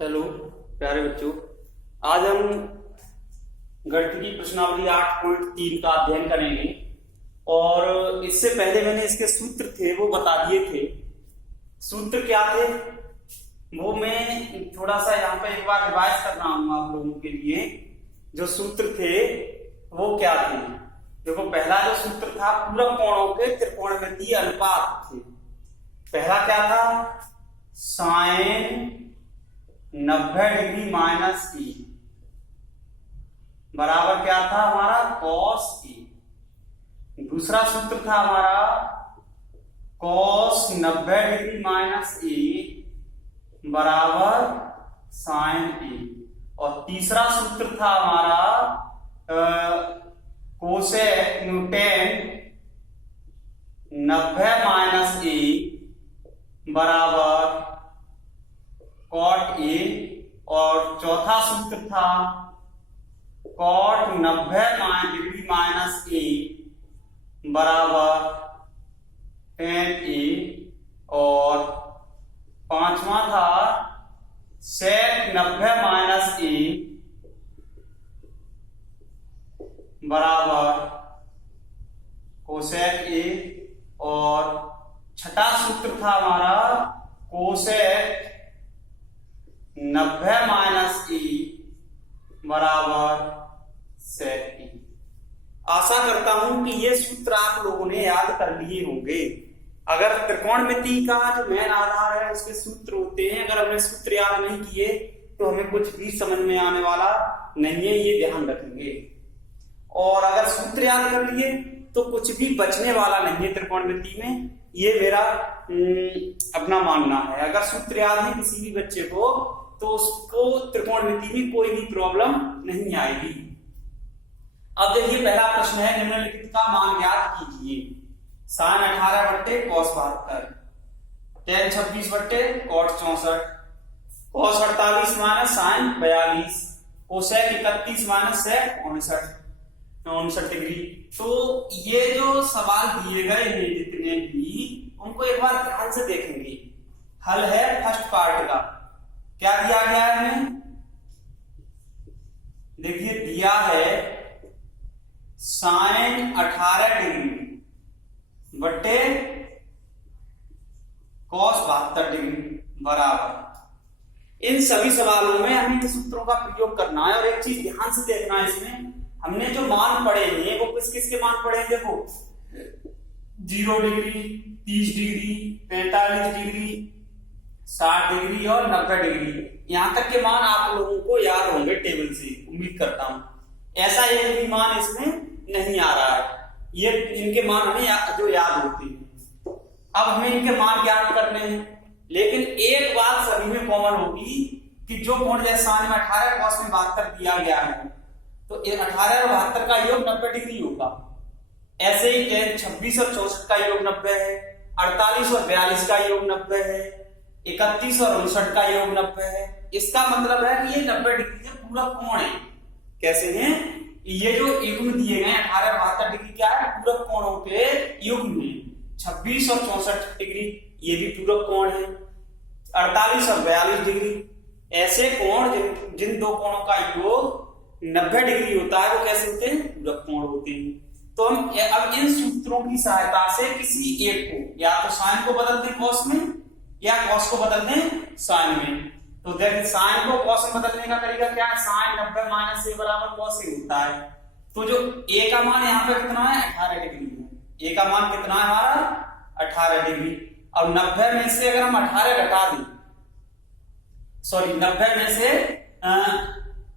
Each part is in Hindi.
हेलो प्यारे बच्चों, आज हम गणित की प्रश्नावली 8.3 का अध्ययन करेंगे। और इससे पहले मैंने इसके सूत्र थे वो बता दिए थे। सूत्र क्या थे वो मैं थोड़ा सा यहाँ पे एक बार रिवाइज कर रहा हूँ आप लोगों के लिए। जो सूत्र थे वो क्या थे? देखो, पहला जो सूत्र था पूरक कोणों के त्रिकोणमितीय अनुपात थे। पहला क्या था? साइन 90 डिग्री माइनस ई बराबर क्या था हमारा? कॉस ई। दूसरा सूत्र था हमारा कॉस 90 डिग्री माइनस ई बराबर साइन ई। और तीसरा सूत्र था हमारा कोसेक न्यूटन 90 माइनस ई बराबर कॉट ए। और चौथा सूत्र था कॉट 90 डिग्री माइनस ए बराबर tan ए। और पांचवा था सेक 90 माइनस ए बराबर कोसेक ए। और छठा सूत्र था हमारा कोसेक 90 माइनस ई बराबर सेक ई। आशा करता हूं कि ये सूत्र आप लोगों ने याद कर लिए होंगे। अगर त्रिकोणमिति का जो मेन आधार है उसके सूत्र होते हैं, अगर हमने सूत्र याद नहीं किए तो हमें कुछ भी समझ में आने वाला नहीं है, ये ध्यान रखेंगे। और अगर सूत्र याद कर लिए तो कुछ भी बचने वाला नहीं है त्रिकोणमिति में, ये मेरा अपना मानना है। अगर सूत्र याद है किसी भी बच्चे को तो उसको त्रिकोणमिति में कोई भी प्रॉब्लम नहीं आएगी। अब देखिए, पहला प्रश्न है निम्नलिखित का मान ज्ञात कीजिए। साइन 18 बट्टे कॉस 72, tan 26 बट्टे cot 64, cos 48 minus sine 42, cosec 31 minus sec 59 degree. तो ये जो सवाल दिए गए हैं जितने भी, उनको एक बार ध्यान से देखेंगे। हल है फर्स्ट पार्ट का। क्या दिया गया है हमें? देखिए, दिया है साइन 18 डिग्री बट्टे कॉस 72 डिग्री बराबर। इन सभी सवालों में हमें इन सूत्रों का प्रयोग करना है। और एक चीज ध्यान से देखना है, इसमें हमने जो मान पढ़े हैं वो किस किस के मान पढ़े हैं? देखो, 0 डिग्री, 30 डिग्री, 45 डिग्री, 60 डिग्री और 90 डिग्री। यहां तक के मान आप लोगों को याद होंगे टेबल से, उम्मीद करता हूं। ऐसा एक भी मान इसमें नहीं आ रहा है। ये इनके मान हमें जो याद होते हैं। अब हमें इनके मान ज्ञात करने हैं, लेकिन एक बात सभी में कॉमन होगी कि जो कोण जैसे साइन में 18 कॉस में 72 दिया गया है, तो 18 और 72 का योग 90 डिग्री होगा। ऐसे ही 26 और 64 का योग 90 है, 48 और 42 का योग 90 है, 31 और 59 का योग 90 है। इसका मतलब है कि ये 90 डिग्री से पूरा कोण है। कैसे हैं? ये जो युग्म दिए गए 18 और 72 डिग्री क्या है? पूरक कोणों के युग्म है। 26 और 64 डिग्री ये भी पूरक कोण है। 48 और 42 डिग्री ऐसे कोण जिन दो कोणों का योग 90 डिग्री होता है, वो कैसे होते हैं? पूरक कोण होते हैं। तो हम अब इन सूत्रों की सहायता से किसी एक को, या तो साइन को बदल दें कॉस में, या कॉस को बदल दें साइन में। तो देखिए, साइन को कॉस में बदलने का तरीका क्या है? साइन 90 माइनस ए बराबर कॉस ए होता है। तो जो ए का मान यहाँ पे कितना है? 18 डिग्री है। ए का मान कितना है हमारा? 18 डिग्री। अब 90 में से अगर हम 18 घटा दें, सॉरी 90 में से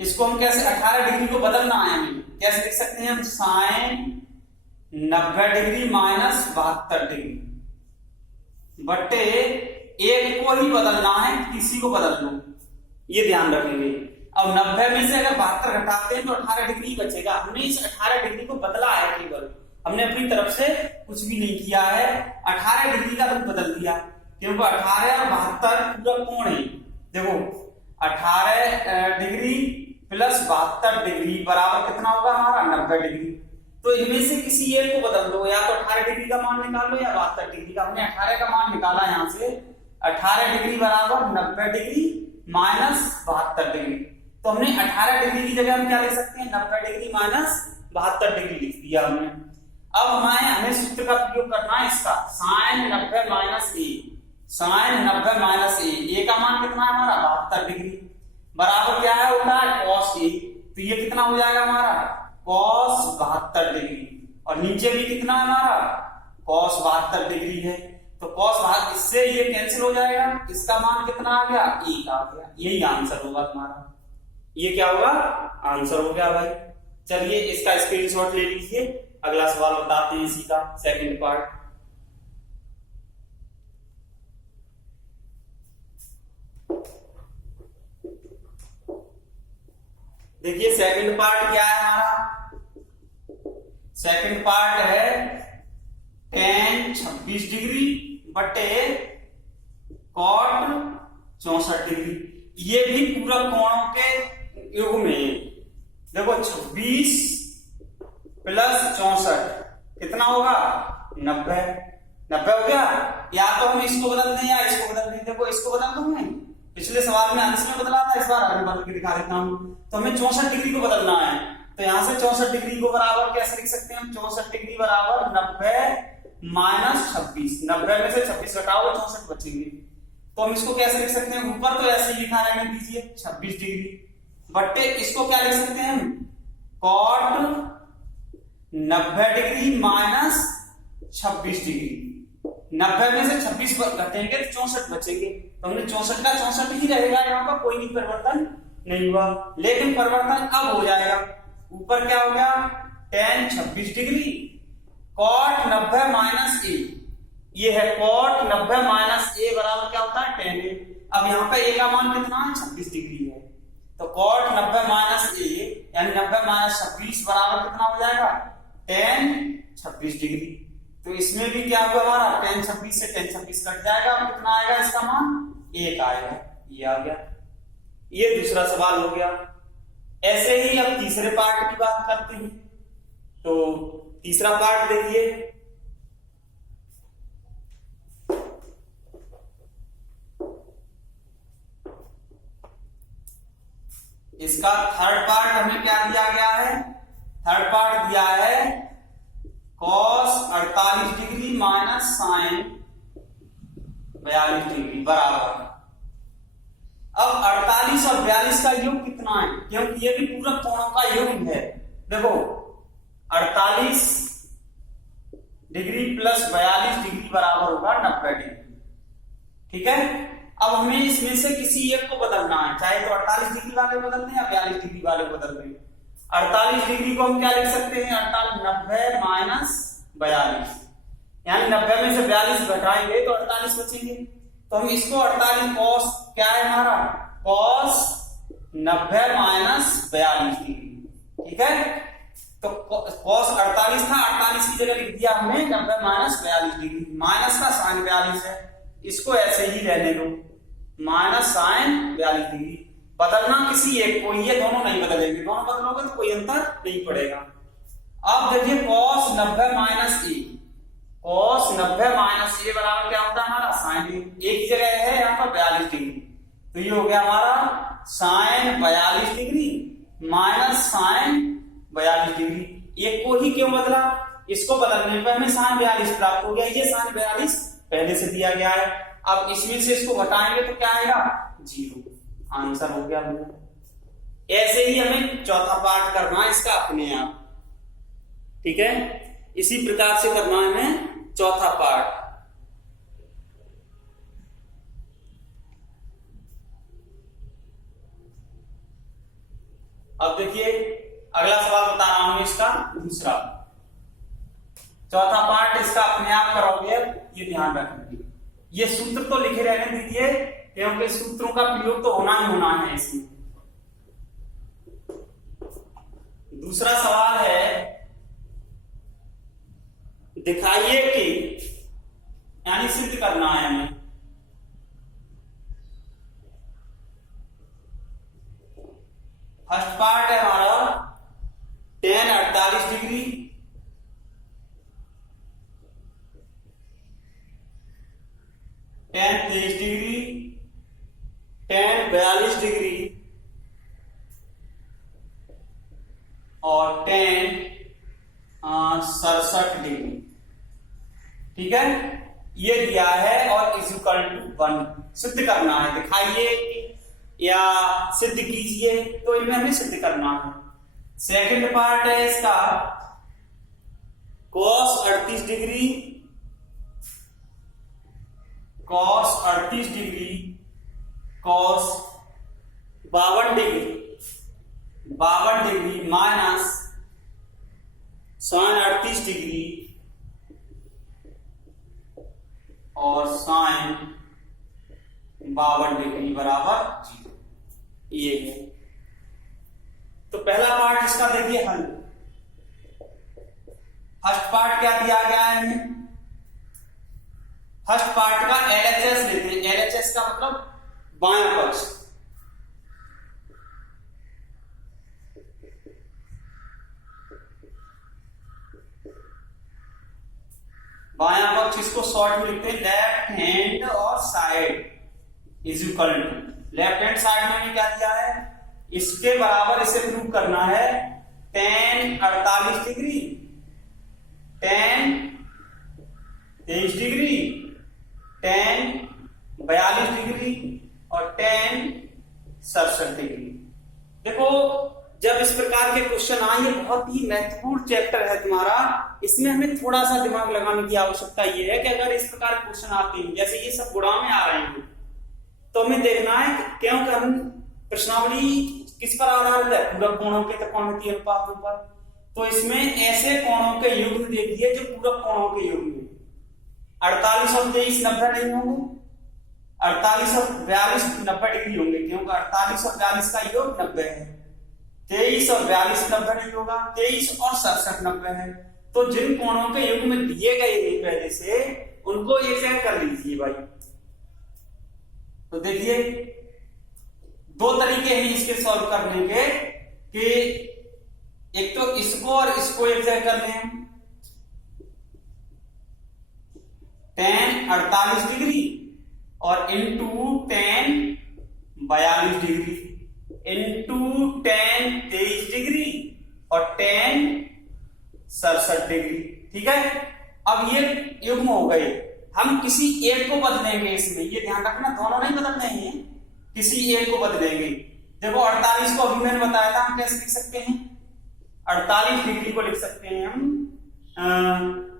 इसको हम कैसे 18 डिग्री को बदलना है, हमें कैसे लिख सकते हैं हम? साइन 90 डिग्री माइनस 72 डिग्री बट्टे एक को ही बदलना है, किसी को बदल लो, ये ध्यान रखेंगे। अब 90 में से अगर 72 घटाते हैं तो 18 डिग्री बचेगा। हमने इस 18 डिग्री को बदला है, केवल हमने अपनी तरफ से कुछ भी नहीं किया है। 18 डिग्री का तो बदल दिया, क्योंकि 18 और 72 पूरा कोण है। देखो, 18 डिग्री प्लस 72 डिग्री बराबर कितना होगा हमारा? 90 डिग्री। तो इनमें से किसी एक को बदल दो, या तो 18 डिग्री का मान निकाल लो या 72 डिग्री का। हमने 18 का मान निकाला, यहाँ से 18 डिग्री बराबर 90 डिग्री -72 डिग्री। तो हमने 18 डिग्री की जगह हम क्या लिख सकते हैं, 90 डिग्री माइनस 72 डिग्री लिख दिया हमने। अब हमें सूत्र का प्रयोग करना है इसका, sin 90 माइनस ए, sin 90 माइनस ए का मान कितना है हमारा 72 डिग्री, बराबर क्या है होता है cos ए। तो ये कितना हो जाएगा हमारा cos 72 डिग्री, और नीचे भी कितना है हमारा cos 72 डिग्री है। तो cos 72 इससे ये कैंसिल हो जाएगा, इसका मान कितना आ गया 1 आ गया। यही आंसर होगा तुम्हारा, ये क्या होगा आंसर हो गया भाई। चलिए इसका स्क्रीनशॉट ले लीजिए, अगला सवाल बताते हैं इसी का सेकंड पार्ट। देखिए सेकंड पार्ट क्या है हमारा, सेकंड पार्ट है tan 26 डिग्री बटे cot 64 डिग्री। ये भी पूरा कोणों के युग में देखो 26 प्लस 64 कितना होगा 90 हो गया। या तो हम इसको बदल दें या इसको बदल दें। देखो इसको बदल दूं मैं, पिछले सवाल में अंश में बदला था, इस बार आगे बदल के दिखा देता हूं। तो हमें 64 डिग्री को बदलना है, तो यहां से 64 डिग्री को बराबर कैसे लिख सकते हैं हम, 64 डिग्री बराबर 90 माइनस 26, 90 में से 26 घटाओ 64 बचेंगे। तो हम इसको कैसे लिख सकते हैं, ऊपर तो ऐसे ही लिखा रहने दीजिए 26 डिग्री बट्टे इसको क्या लिख सकते हैं हम cot 90 डिग्री माइनस 26 डिग्री। 90 में से 26 घटेंगे तो 64 बचेंगे। तो हमने 64 का 64 ही रहेगा, यहाँ पर कोई भी परिवर्तन नहीं हुआ। लेकिन परिवर्तन अब हो जाएगा, ऊपर क्या हो गया tan 26 डिग्री cot 90 माइनस ए, ये है cot 90 माइनस ए बराबर क्या होता है tan ए। अब यहाँ पे ए का मान कितना है 26 डिग्री है, तो cot 90 माइनस ए यानी 90 माइनस 26 बराबर कितना हो जाएगा tan 26 डिग्री। तो इसमें भी क्या होगा हमारा tan 26 से tan 26 कट जाएगा, कितना आएगा इसका मान 1 आएगा, ये आ गया। ये दूसरा सवाल हो गया। ऐसे ही अब तीसरे पार्ट की बात करते हैं। तो तीसरा पार्ट देखिए, इसका थर्ड पार्ट हमें क्या दिया गया है, थर्ड पार्ट दिया है cos 48 degree minus sin 42 degree बराबर। अब 48 और 42 का योग कितना है, क्योंकि ये भी पूरा कोणों का योग है। देखो 48 डिग्री प्लस 42 डिग्री बराबर होगा 90 डिग्री, ठीक है। अब हमें इसमें से किसी एक को बदलना है, चाहे तो 48 डिग्री वाले बदल दें या 42 डिग्री वाले बदल दें। 48 डिग्री को हम क्या लिख सकते हैं 90 माइनस 42, यानी 90 में से 42 घटाएंगे तो 48 बचेंगे। तो हम इसको 48 cos क्या है हमारा cos 90 माइनस 42 डिग्री, ठीक है। तो cos 48 था, 48 की जगह लिख दिया हमने 90 माइनस 42 डिग्री, माइनस का sin 42 है, इसको ऐसे ही रहने दो माइनस sin 42 डिग्री। बदलना किसी एक को, ये दोनों नहीं बदलेंगे, दोनों बदलोगे तो कोई अंतर नहीं पड़ेगा। अब देखिए cos 90 माइनस ए, cos 90 माइनस ए बराबर क्या होता है हमारा sin ए, एक जगह है यहाँ पर 42 डिग्री, तो ये हो गया हमारा sin 42 degree minus sin 42 degree. एक को ही क्यों बदला, इसको बदलने पर हमें sin 42 प्राप्त हो गया, ये sin 42 पहले से दिया गया है। अब इसमें से इसको घटाएंगे तो क्या आएगा 0, आंसर हो गया। ऐसे ही हमें चौथा पार्ट करना है इसका अपने आप, ठीक है। इसी प्रकार से करना है हमें चौथा पार्ट। अब देखिए अगला सवाल बता रहा हूं इसका दूसरा, चौथा पार्ट इसका अपने आप करोगे, ये ध्यान रखेंगे। ये सूत्र तो लिखे रहने दीजिए, क्योंकि सूत्रों का प्रयोग तो होना ही होना है इसमें। दूसरा सवाल है, दिखाइए कि, यानी सिद्ध करना है हमें, फर्स्ट पार्ट है हमारा tan 48 degree tan 23 degree tan 42 ये दिया है और इज इक्वल टू 1 सिद्ध करना है, दिखाइए या सिद्ध कीजिए, तो इनमें हमें सिद्ध करना है। सेकंड पार्ट है इसका cos 38 degree, cos 38 degree, cos 52 डिग्री माइनस sin 38 डिग्री और sin 52 डिग्री बराबर 0, ये है। तो पहला पार्ट इसका देखिए हल। फर्स्ट पार्ट क्या दिया गया है हमें? फर्स्ट पार्ट का LHS लेते हैं। LHS का मतलब बायां पक्ष। बायां पक्ष इसको शॉर्ट में लिखते हैं लेफ्ट हैंड और side is equal to. Left hand side में हमें क्या दिया है? इसके बराबर इसे प्रूव करना है tan 48 degree, tan 23 degree, tan 42 degree और tan 67 डिग्री। देखो जब इस प्रकार के क्वेश्चन आए, ये बहुत ही महत्वपूर्ण चैप्टर है तुम्हारा, इसमें हमें थोड़ा सा दिमाग लगाने की आवश्यकता ये है कि अगर इस प्रकार के क्वेश्चन आते हैं, जैसे ये सब गुणा में आ रहे हैं, तो हमें देखना है क्योंकि हम प्रश्नावली किस पर आधारित है? पूरक कोणों के त्रिकोणमितीय अनुपातों पर। तो इसमें ऐसे कोणों के युग्म देखिए जो पूरक कोणों के युग्म है। 48 और 23 90 नहीं होंगे, 48 और 42 90 डिग्री होंगे, क्योंकि 48 और 42 का योग 90 है। 23 और 42 90 नहीं होगा, 23 और 67 90 है। तो जिन कोणों के युग्म में दिए गए हैं पहले से, उनको एक जगह कर लीजिए भाई। तो देखिए दो तरीके हैं इसके सॉल्व करने के, कि एक तो इसको और इसको एक जगह कर लें। tan 48 डिग्री और into tan 42 degree into tan 23 degree और tan 67 डिग्री। ठीक है, अब ये युग्म हो गए। हम किसी एक को बदलेंगे इसमें, ये ध्यान रखना, दोनों नहीं बदलने हैं, किसी एक को बदलेंगे। देखो 48 को अभी मैंने बताया था, हम कैसे लिख सकते हैं? 48 डिग्री को लिख सकते हैं हम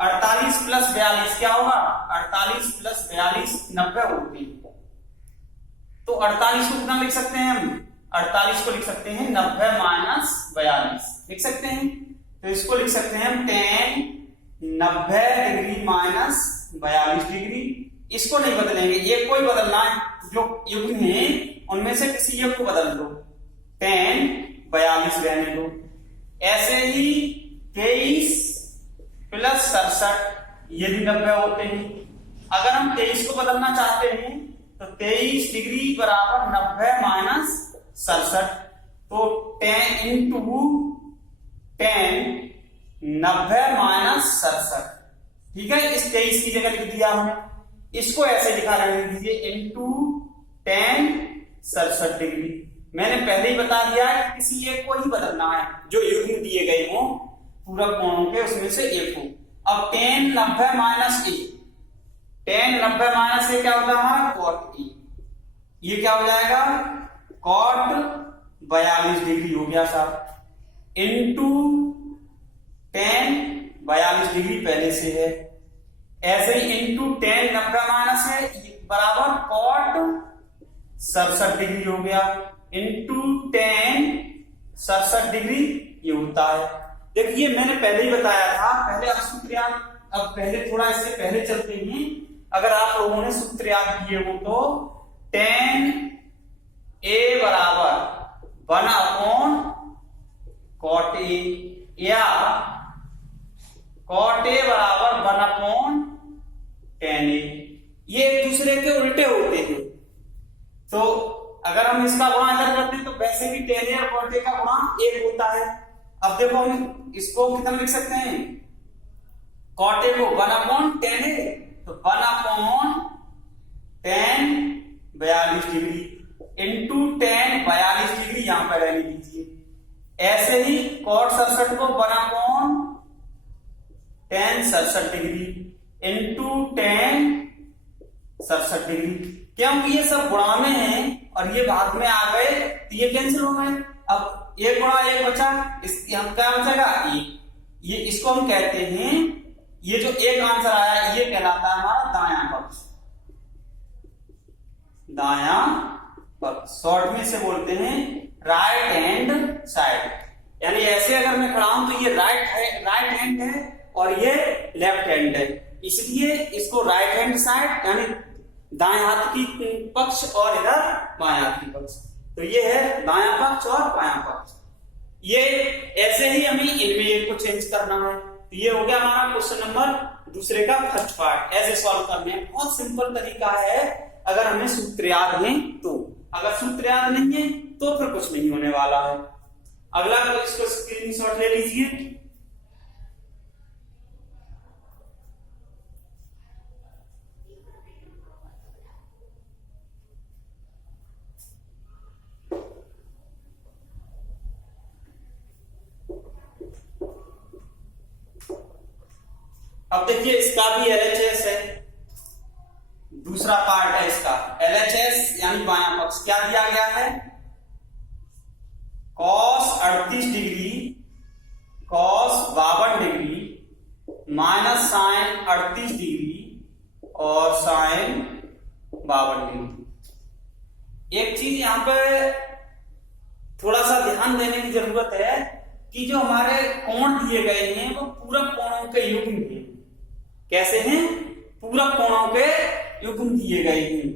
48 प्लस 42 क्या होगा? 48 प्लस 42 90 होगी। तो 48 को कितना लिख सकते हैं हम? 48 को लिख सकते हैं 90 माइनस 42 लिख सकते हैं। तो इसको लिख सकते हैं हम tan 90 डिग्री माइनस 42 डिग्री। इसको नहीं बदलेंगे, एक को ही बदलना है, जो युग्म है उनमें से किसी एक को बदल दो, tan 42 रहने दो। ऐसे ही 23 प्लस 67 ये भी 90 होते हैं। अगर हम 23 को बदलना चाहते हैं तो 23 डिग्री बराबर 90 माइनस 67, तो tan इंटू tan 90 माइनस 67। ठीक है, इस 23 की जगह लिख दिया हमने, इसको ऐसे लिखा रहने दीजिए इंटू tan 67 डिग्री। मैंने पहले ही बता दिया है किसी एक को ही बदलना है, जो युग्म दिए गए हो पूरक कोणों के उसमें से एक को। अब tan 90 minus a, tan 90 minus a क्या होता है हमारा? cot a। ये क्या हो जाएगा? cot 42 डिग्री हो गया साहब, इंटू tan 42 डिग्री पहले से है। ऐसे ही इंटू tan 90 माइनस है बराबर cot 67 डिग्री हो गया, इंटू tan 67 डिग्री ये होता है। देखिए मैंने पहले ही बताया था, पहले अब सूत्र याद, अब पहले थोड़ा इससे पहले चलते हैं। अगर आप लोगों ने सूत्र याद किए हो तो tan a बराबर 1 अपॉन cot a, या cot a बराबर 1 अपॉन tan a, ये एक दूसरे के उल्टे होते हैं। तो अगर हम इसका गुणा अगर करते हैं तो वैसे भी tan a और cot a का गुणा 1 होता है। अब देखो हम इसको कितना लिख सकते हैं? cot a को 1 अपॉन tan a, तो 1 upon tan 42 degree into tan 42 degree यहां पर रहने दीजिए। ऐसे ही cot 67 को 1 upon tan 67 degree into 10 67 degree. क्योंकि ये सब गुणा में है और ये भाग में आ गए तो ये कैंसिल हो गए। अब एक गुणा एक बचा, हम क्या बचेगा ये इसको हम कहते हैं, ये जो एक आंसर आया ये कहलाता है हमारा दायां पक्ष। दायां पक्ष शॉर्ट में से बोलते हैं राइट हैंड साइड। यानी ऐसे अगर मैं खड़ा हूं तो ये राइट हैंड है और ये लेफ्ट हैंड है, इसलिए इसको राइट हैंड साइड यानी दाएं हाथ की पक्ष और इधर बाएं हाथ की पक्ष। तो ये है दायां पक्ष और बायां पक्ष। ये ऐसे ही हमें इनमें एक को चेंज करना है। तो ये हो गया हमारा क्वेश्चन नंबर दूसरे का फर्स्ट पार्ट। ऐसे सॉल्व करने बहुत सिंपल तरीका है अगर हमें सूत्र याद है तो। अगर सूत्र याद नहीं है तो फिर कुछ नहीं होने वाला है। अगला इसको स्क्रीनशॉट ले लीजिए। अब देखिए इसका भी LHS है, दूसरा पार्ट है इसका LHS यानी बायां पक्ष। क्या दिया गया है? cos 38 डिग्री cos 52 डिग्री माइनस साइन 38 डिग्री और साइन 52 डिग्री। एक चीज यहां पे थोड़ा सा ध्यान देने की जरूरत है कि जो हमारे कोण दिए गए हैं वो पूरक कोणों के युग्म हैं। कैसे हैं? पूरक कोणों के युग्म दिए गए हैं।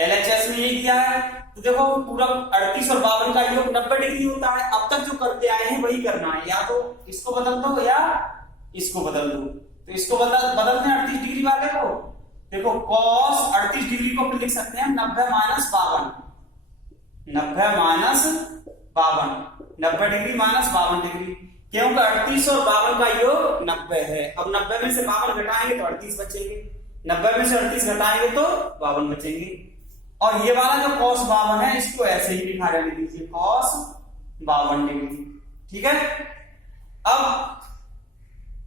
LHS में ये दिया है तो देखो पूरक 38 और 52 का योग 90 डिग्री होता है। अब तक जो करते आए हैं वही करना है, या तो इसको बदल दो या इसको बदल दो। तो इसको बदलते हैं 38 डिग्री वाले को। देखो cos 38 डिग्री को लिख सकते हैं 90 minus 52, 90 minus 52, 90 degree minus 52 degree. क्योंकि 38 और 52 का योग 90 है। अब 90 में से 52 घटाएंगे तो 38 बचेंगे, 90 में से 38 घटाएंगे तो 52 बचेंगे। और ये वाला जो cos 52 है इसको ऐसे ही लिखा रहने दीजिए cos 52 डिग्री। ठीक है। अब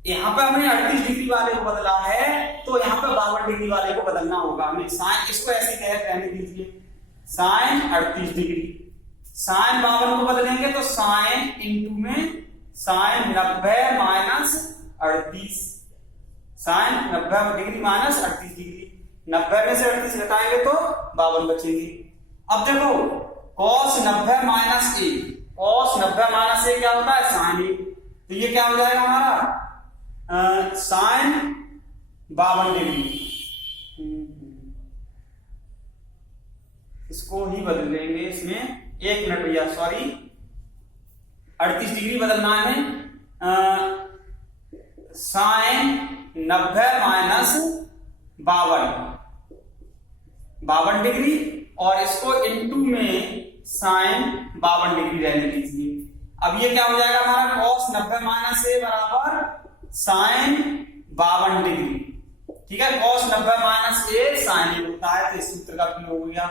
यहां पे हमने 38 डिग्री वाले को बदला है तो यहां पे 52 डिग्री वाले को बदलना होगा हमें। साइन इसको ऐसे कह रहने दीजिए साइन 38 डिग्री। साइन 52 को बदलेंगे तो साइन इंटू में sine 90 minus 38, sine 90 degree minus 38 degree. 90 में से 38 घटाएंगे तो 52 बचेंगे। अब देखो cos 90 minus a, cos 90 minus a क्या होता है? Sine a। तो ये क्या हो जाएगा हमारा साइन 52 डिग्री। इसको ही बदल लेंगे इसमें। एक मिनट भैया, सॉरी 38 डिग्री बदलना है साइन 90 माइनस 52 डिग्री और इसको इनटू में साइन 52 डिग्री रहने दीजिए। अब ये क्या हो जाएगा हमारा cos 90 माइनस a बराबर साइन 52 डिग्री। ठीक है, cos 90 minus a sine a होता है तो इस सूत्र का प्रयोग हो गया।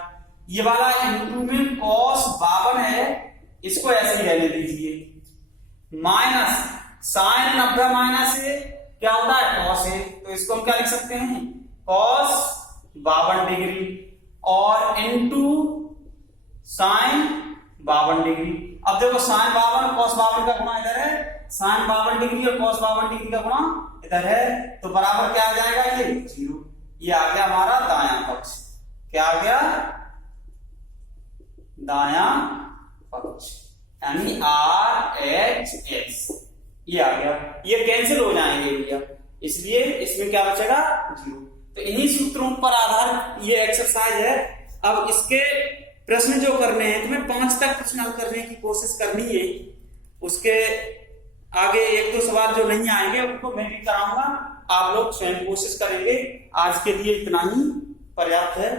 ये वाला इनटू में cos 52 है इसको ऐसे ही रहने दीजिए माइनस साइन 90 माइनस a क्या होता है? cos a। तो इसको हम क्या लिख सकते हैं? cos 52 डिग्री और इनटू साइन 52 डिग्री। अब देखो साइन 52 cos 52 का गुणा इधर है, साइन 52 डिग्री और cos 52 डिग्री का गुणा इधर है, तो बराबर क्या आ जाएगा? ये 0। ये आ गया हमारा दायां पक्ष। क्या आ गया? दायां पक्ष यानी RHS। ये आ गया, ये कैंसिल हो जाएंगे भैया, इसलिए इसमें क्या बचेगा? 0। तो इन्हीं सूत्रों पर आधारित ये एक्सरसाइज है। अब इसके प्रश्न जो करने हैं तुम्हें 5 तक प्रश्न हल करने की कोशिश करनी है। उसके आगे 1-2 सवाल जो नहीं आएंगे उनको मैं भी कराऊंगा, आप लोग स्वयं कोशिश करेंगे। आज के लिए इतना ही पर्याप्त है।